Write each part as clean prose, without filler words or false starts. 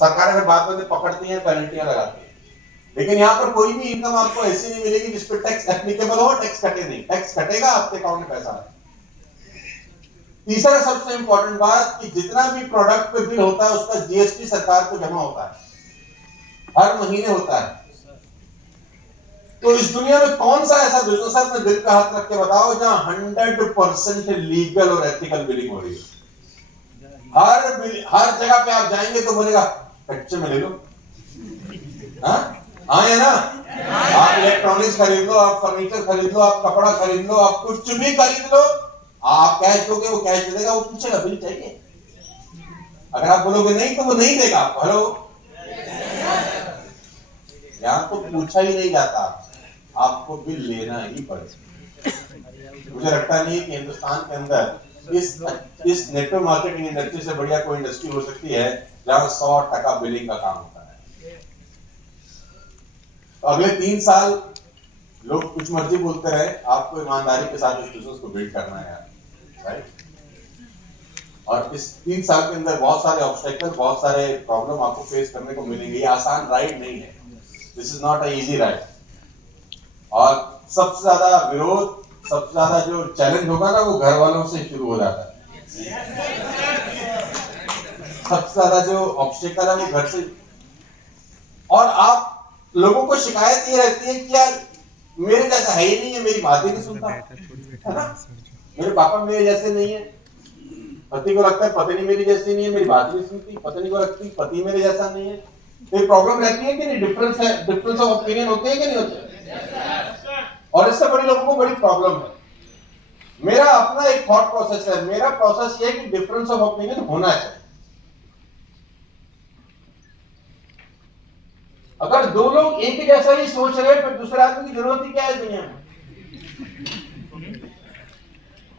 सरकार अगर बात में पकड़ती है पेनल्टियां लगाती है, लेकिन यहाँ पर कोई भी इनकम आपको ऐसी नहीं मिलेगी जिस पर टैक्स एप्लीकेबल हो, टैक्स कटे नहीं। टैक्स कटेगा, आपके अकाउंट में पैसा है। तीसरा सबसे इंपॉर्टेंट बात कि जितना भी प्रोडक्ट पे बिल होता है उसका जीएसटी सरकार को जमा होता है, हर महीने होता है। तो इस दुनिया में कौन सा ऐसा बिजनेस है, अपने दिल पे हाथ रख के बताओ, जहां 100% लीगल और एथिकल बिलिंग हो रही है। हर जगह पे आप जाएंगे तो बोलेगा कच्चे में ले लो। हाँ है ना? आप इलेक्ट्रॉनिक्स खरीद लो, आप फर्नीचर खरीद लो, आप कपड़ा खरीद लो, आप कुछ भी खरीद लो, आप कैश दोगे, वो कैश दे देगा, वो पूछेगा बिल चाहिए। अगर आप बोलोगे नहीं तो वो नहीं देगा आपको। हेलो, यहां तो पूछा ही नहीं जाता, आपको बिल लेना ही पड़ेगा। मुझे लगता नहीं है कि हिंदुस्तान के अंदर इस नेटवर्क मार्केटिंग इंडस्ट्री से बढ़िया कोई इंडस्ट्री हो सकती है जहां 100% बिलिंग का काम होता है। तो अगले 3 साल लोग कुछ मर्जी बोलते रहे, आपको ईमानदारी के साथ इस बिजनेस को बिल्ड करना है, राइट? और इस 3 साल के अंदर बहुत सारे ऑब्स्टेकल, बहुत सारे प्रॉब्लम आपको फेस करने को मिलेंगे। ये आसान राइड नहीं है, this is not a easy ride. और सबसे ज्यादा विरोध, सबसे ज्यादा जो चैलेंज होगा ना, वो घर वालों से शुरू हो जाता है। सबसे ज्यादा जो ऑब्स्टेकल है वो घर से। और आप लोगों को शिकायत ये रहती है कि यार मेरे जैसा है ही नहीं है, मेरी बात ही नहीं सुनता, है ना? मेरे पापा मेरे जैसे नहीं है। पति को लगता है पत्नी मेरी जैसी नहीं है, मेरी बात नहीं सुनती। पत्नी को लगती है पति मेरे जैसा नहीं है। तो प्रॉब्लम रहती है कि नहीं? डिफरेंस ऑफ ओपिनियन होते हैं कि नहीं होते? और इससे बड़ी लोगों को बड़ी प्रॉब्लम है। मेरा अपना एक थॉट प्रोसेस है, मेरा प्रोसेस ये है कि डिफरेंस ऑफ ओपिनियन होना चाहिए। अगर दो लोग एक ही जैसा ही सोच रहे हैं, फिर दूसरे आदमी की जरूरत ही क्या है दुनिया में?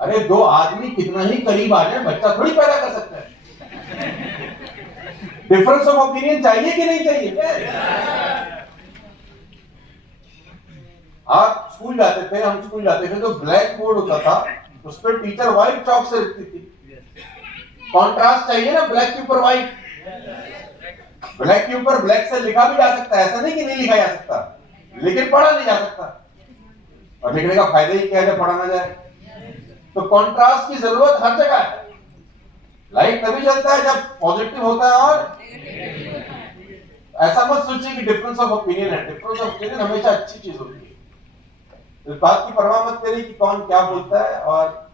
अरे 2 आदमी कितना ही करीब आ जाए, बच्चा थोड़ी पैदा कर सकता है। डिफरेंस ऑफ ओपिनियन चाहिए कि नहीं चाहिए? आप स्कूल जाते थे, हम स्कूल जाते थे, तो ब्लैक बोर्ड होता था, उस पर टीचर व्हाइट चॉक से लिखती थी। कॉन्ट्रास्ट चाहिए ना, ब्लैक के ऊपर व्हाइट। ब्लैक के ऊपर ब्लैक से लिखा भी जा सकता है, ऐसा नहीं कि नहीं लिखा जा सकता, लेकिन पढ़ा नहीं जा सकता। और लिखने का फायदा ही क्या है पढ़ा ना जाए? तो कॉन्ट्रास्ट की जरूरत हर जगह है। लाइट तभी चलता है जब पॉजिटिव होता है। और ऐसा मत सोचिए कि डिफरेंस ऑफ ओपिनियन है। डिफरेंस ऑफ ओपिनियन हमेशा अच्छी चीज होती है। इस बात की परवाह मत करिए कि कौन क्या बोलता है, और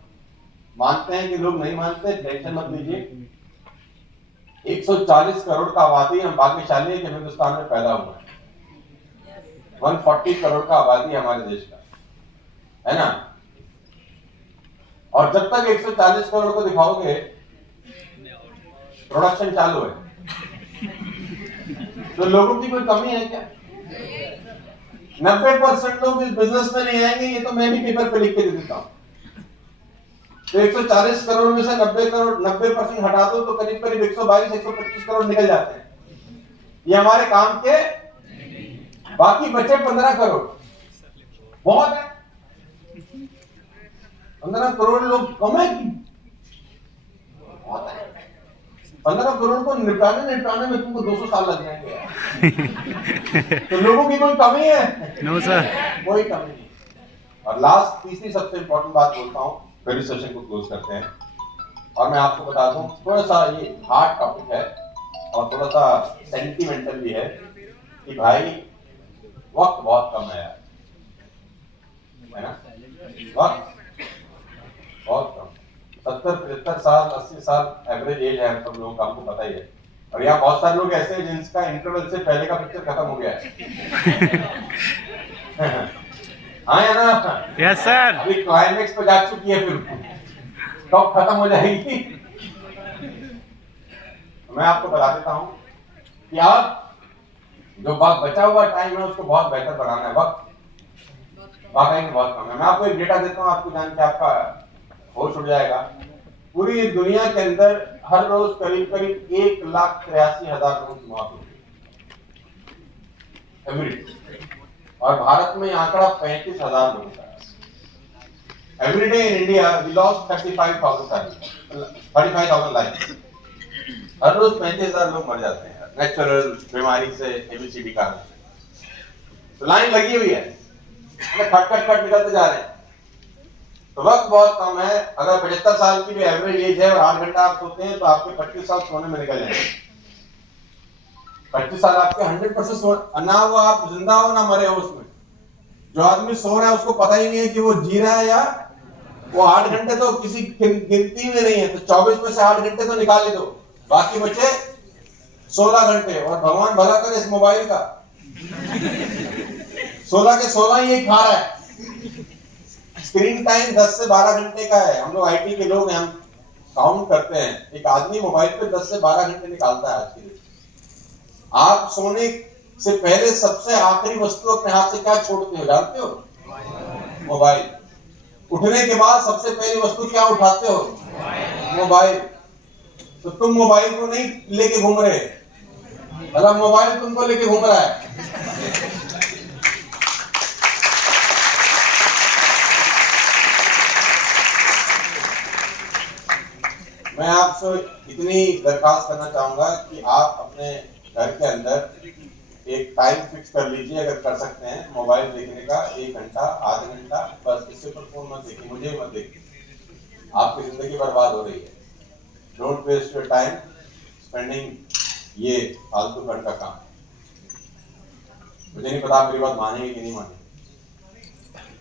मानते हैं कि लोग नहीं मानते, टेंशन मत लीजिए। 140 करोड़ का आबादी, हम भाग्यशाली है कि हिंदुस्तान में पैदा हुआ है। 140 करोड़ का आबादी हमारे देश का, है ना? और जब तक 140 करोड़ को दिखाओगे, प्रोडक्शन चालू है, तो लोगों की कोई कमी है क्या? 90% लोग इस बिजनेस में नहीं आएंगे, ये तो मैं भी पेपर पे लिख के दे देता हूं। तो 140 करोड़ में से 90% हटा दो तो करीब करीब 122-125 करोड़ निकल जाते हैं। ये हमारे काम के, बाकी बचे 15 करोड़ बहुत है। 15 करोड़ लोग कम है कि बहुत है? 15 करोड़ को निपटाने में तुमको 200 साल लग जाएंगे। तो लोगों की कोई कमी है? नो सर, कोई कमी नहीं। और लास्ट, तीसरी सबसे इंपॉर्टेंट बात बोलता हूँ, फिर इस सेशन को क्लोज करते हैं। और मैं आपको बता दूं, थोड़ा सा ये हार्ड टॉपिक है और थोड़ा सा सेंटिमेंटल भी है कि भाई वक्त बहुत कम है यार, है ना? वक्त बहुत कम। 70-75 साल, 80 साल एवरेज एज है हम सब लोगों का, हमको पता ही है। और यहाँ बहुत सारे लोग ऐसे हैं जिनका इंटरवल से पहले का पिक्चर खत्म हो गया है। हाँ या ना? Yes sir. अभी क्लाइमेक्स पे जा चुकी है, फिर कब खत्म हो जाएगी? मैं आपको बता देता हूं कि आप जो बचा हुआ टाइम है उसको बहुत बेहतर बनाना है। वक्त वाकई में बहुत कम है। मैं आपको एक डेटा देता हूं, आपको जान के आपका होश उड़ जाएगा। पूरी दुनिया के अंदर हर रोज करीब करीब 1,83,000 लोगों की मौत होती है एवरी। और भारत में आंकड़ा 35,000 लोगों का है। Every day in India we lost 35,000 life. हर रोज 35,000 लोग मर जाते हैं। नेचुरल बीमारी से एबीसीडी का, तो लाइन लगी हुई है, खट खट खट निकलते जा रहे हैं। तो वक्त बहुत कम है। अगर 75 साल की भी एवरेज एज है और 8 घंटा आप सोते हैं तो आपके 25 साल सोने में निकल जाएंगे। 25 साल आपके 100% ना वो आप जिंदा हो ना मरे हो। उसमें जो आदमी सो रहा है उसको पता ही नहीं है कि वो जी रहा है या वो 8 घंटे तो किसी गिनती में नहीं है। तो 24 में से 8 घंटे तो निकाल दो, बाकी बचे 16 घंटे। और भगवान भला करे इस मोबाइल का, 16 के 16 ही खा रहा है। स्क्रीन टाइम 10 से 12 घंटे का है। हम लोग आईटी के लोग हैं, हम काउंट करते हैं। एक आदमी मोबाइल पे 10 से 12 घंटे निकालता है आज के लिए। आप सोने से पहले सबसे आखिरी वस्तु अपने हाथ से क्या छोड़ते हो जानते हो? मोबाइल। उठने के बाद सबसे पहली वस्तु क्या उठाते हो? मोबाइल। तो तुम मोबाइल को नहीं लेके घूम रहे, भला मोबाइल तुमको लेके घूम रहा है। मैं आपसे इतनी दरखास्त करना चाहूंगा कि आप अपने घर के अंदर एक टाइम फिक्स कर लीजिए, अगर कर सकते हैं, मोबाइल देखने का 1 घंटा, आधा घंटा, बस। इससे पर फोन मत देखिए, मुझे मत देखिए। आपकी जिंदगी बर्बाद हो रही है। Don't waste your time spending ये फालतू घर का काम। मुझे नहीं पता आप मेरी बात मानेंगे कि नहीं मानेंगे।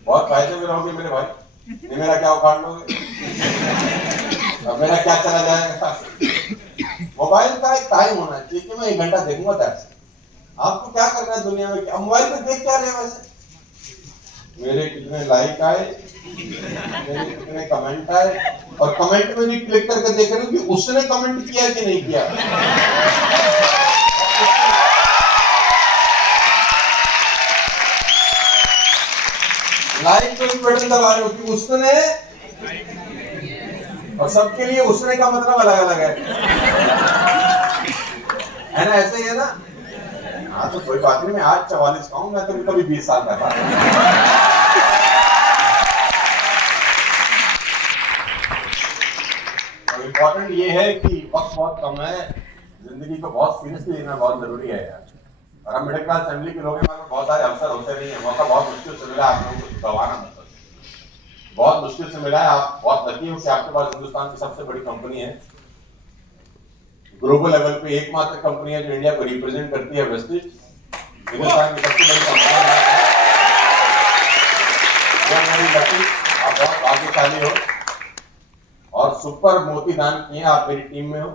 बहुत फायदे में रहोगे मेरे भाई, नहीं मेरा क्या उखाड़ लोगे, अब मेरा क्या चला जाएगा। मोबाइल का एक टाइम होना चाहिए कि मैं 1 घंटा देखूंगा। दैट्स आपको क्या करना है दुनिया में? अब मोबाइल पे देख क्या रहे हैं वैसे? मेरे कितने लाइक आए, मेरे कितने कमेंट आए, और कमेंट में भी क्लिक करके देख रहे हो कि उसने कमेंट किया कि नहीं किया। लाइक को भी बटन दबा रहे हो कि उसने, और सबके लिए उसने का मतलब अलग अलग है ना? ऐसे ही है ना? हाँ तो कोई बात नहीं, मैं आज 44 का हूं, मैं तो कभी 20 साल का था। और इम्पोर्टेंट ये है कि वक्त बहुत कम है, जिंदगी को बहुत सीरियसली लेना बहुत जरूरी है यार। और हम मिडिल क्लास फैमिली के लोग हैं, बहुत सारे अवसर होते नहीं है, मौका बहुत मुश्किल से मिला। आप लोगों को गंवाना मतलब बहुत मुश्किल से मिला है। आप बहुत लकी हो कि आपके पास हिंदुस्तान की सबसे बड़ी कंपनी है, ग्लोबल लेवल पे एकमात्र कंपनी है जो इंडिया को रिप्रेजेंट करती है, वेस्टेज। हिंदुस्तान की सबसे बड़ी कंपनी है। आप बहुत भाग्यशाली हो और सुपर मोती दान किए, आप मेरी टीम में हो।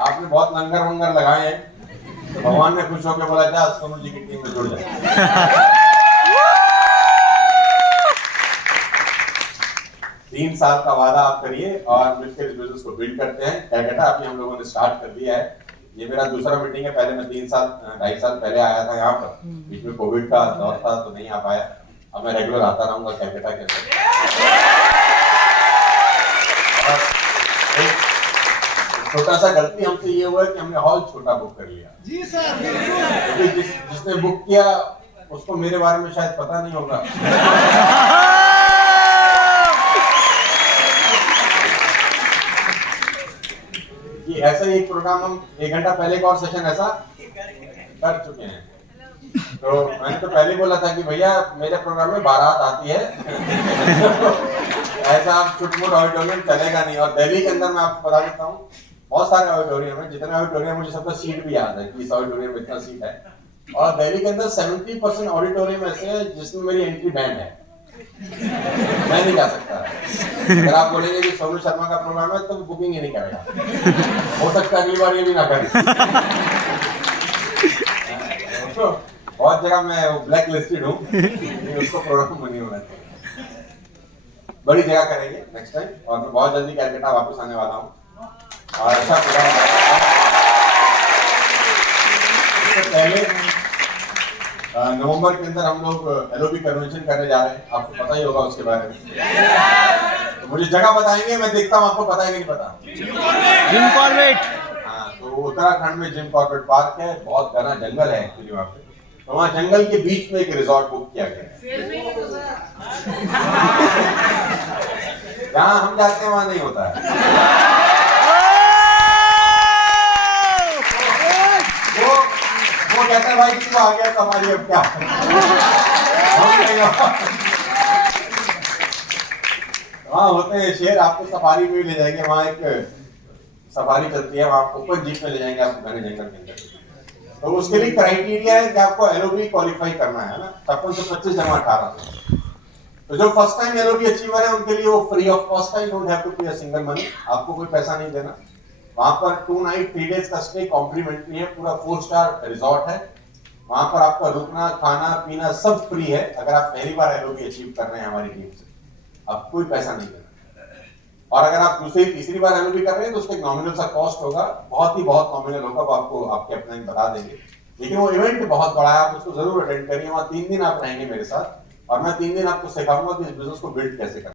आपने बहुत लंगर वंगर लगाए हैं, तो भगवान ने खुश होकर बोला था सोनू जी की टीम में जुड़ जाए। 3 साल का वादा आप करिए और मिलकर इस बिजनेस को बिल्ड करते हैं। कैलकाटा अभी हम लोगों ने स्टार्ट कर दिया है। ये मेरा दूसरा मीटिंग है। पहले मैं 2.5 साल पहले आया था यहाँ पर, बीच में कोविड का दौर था तो नहीं आ पाया। अब मैं रेगुलर आता रहूंगा कैलकाटा के अंदर। छोटा सा गलती हमसे ये हुआ कि हमने हॉल छोटा बुक कर लिया। जी सर। क्योंकि जिसने बुक किया उसको मेरे बारे में शायद पता नहीं होगा। कि ऐसा ही एक प्रोग्राम हम 1 घंटा पहले एक और सेशन ऐसा कर चुके हैं। तो मैंने तो पहले बोला था कि भैया मेरे प्रोग्राम में बारात आती है। ऐसा आप छुटमुट ऑडिटोरियम चलेगा नहीं। और दिल्ली के अंदर मैं आपको बता देता हूँ, बहुत सारे ऑडिटोरियम है। जितने ऑडिटोरियम मुझे सबका सीट भी याद है कि इस ऑडिटोरियम में इतना सीट है। और दिल्ली के अंदर 70% ऑडिटोरियम ऐसे हैं जिसमें मेरी एंट्री बैन है, मैं नहीं जा सकता। अगर आप बोलेंगे कि सोनू शर्मा का प्रोग्राम है तो बुकिंग ही नहीं करेगा। हो सकता है अगली बार ये भी ना करें। तो बहुत जगह मैं ब्लैक लिस्टेड हूँ, उसको प्रोग्राम नहीं होना चाहिए। बड़ी जगह करेंगे नेक्स्ट टाइम। और मैं बहुत जल्दी कैलकाटा वापस आने वाला हूँ और अच्छा प्रोग्राम। पहले नवंबर के अंदर हम लोग एलओबी कन्वेंशन करने जा रहे हैं, आपको पता ही होगा उसके बारे में। तो मुझे जगह बताएंगे, मैं देखता हूँ आपको पता है कि नहीं पता। Jim Corbett. हाँ, तो उत्तराखंड में जिम कॉर्बेट पार्क है, बहुत घना जंगल है एक्चुअली वहाँ पे। तो वहाँ जंगल के बीच में एक रिजॉर्ट बुक किया गया है। जहां हम जाते हैं वहां नहीं होता है। वो कहता है भाई तू आ गया तो हमारी अब क्या वहां होते हैं शेर, आपको सफारी में ले जाएंगे, वहां एक सफारी चलती है, वहां ओपन जीप में ले जाएंगे आपको घने जंगल के अंदर। तो उसके लिए क्राइटेरिया है कि आपको एलओबी क्वालिफाई करना है ना, 56 से 25 जमा 1800। तो जो फर्स्ट टाइम एलओबी अचीवर है उनके लिए वो फ्री ऑफ कॉस्ट है, यू डोंट हैव टू पे अ सिंगल मनी, आपको कोई पैसा नहीं देना। वहां पर 2 नाइट 3 डेज का स्टे कॉम्प्लीमेंट्री है, पूरा 4 स्टार रिजॉर्ट है। वहां पर आपका रुकना खाना पीना सब फ्री है। अगर आप पहली बार एलओबी अचीव कर रहे हैं हमारी टीम से, आपको कोई पैसा नहीं देना। और अगर आप दूसरी तीसरी बार एलओबी कर रहे हैं तो उसका एक नॉमिनल सा कॉस्ट होगा, बहुत नॉमिनल होगा, वो आपको आपके अपने बता देंगे। लेकिन वो इवेंट बहुत बड़ा है, आप उसको जरूर अटेंड करिए। वहां 3 दिन आप रहेंगे मेरे साथ और मैं 3 दिन आपको सिखाऊंगा कि इस बिजनेस को बिल्ड कैसे करना है।